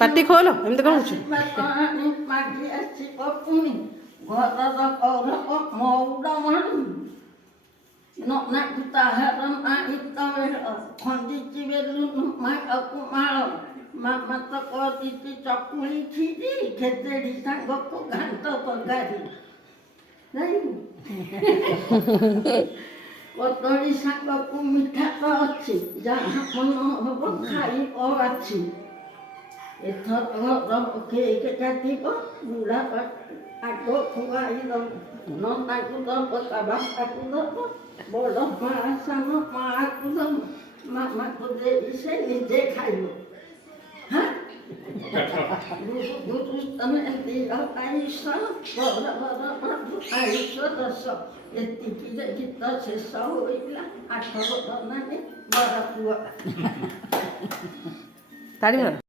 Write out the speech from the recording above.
ପାଟି ଖୋଲ ଏମିତି କଣ ହଉଛି ଚକୁଳି କ୍ଷୀରି ଖେଚେଡ଼ି ସାଙ୍ଗକୁ ଘାଣ୍ଟ ତରକାରୀ କଦଳୀ ସାଙ୍ଗକୁ ମିଠା ତ ଅଛି ଯାହା ମନ ହବ ଖାଇବ ଅଛି ଏଥର କେକ୍ କାଟିବ ବୁଢ଼ା ଆଗ ଖୁଆଇ ଦବ ନନାକୁ ଦବ ତା ବାପାକୁ ଦବ ବଡ଼ ମା ସାନ ମାଆକୁ ଦବ ମାମାକୁ ଦେଇ ସେ ନିଜେ ଖାଇବ ତମେ ଦିଅ ଆୟୁଷ ବର ବର ଆୟୁଷ ଦଶ ଏତିକିରେ ଗୀତ ଶେଷ ହୋଇଲା 8 ବର୍ଷ ନାନୀ ବଡ଼ ପୁଅ ତାଳି ମାର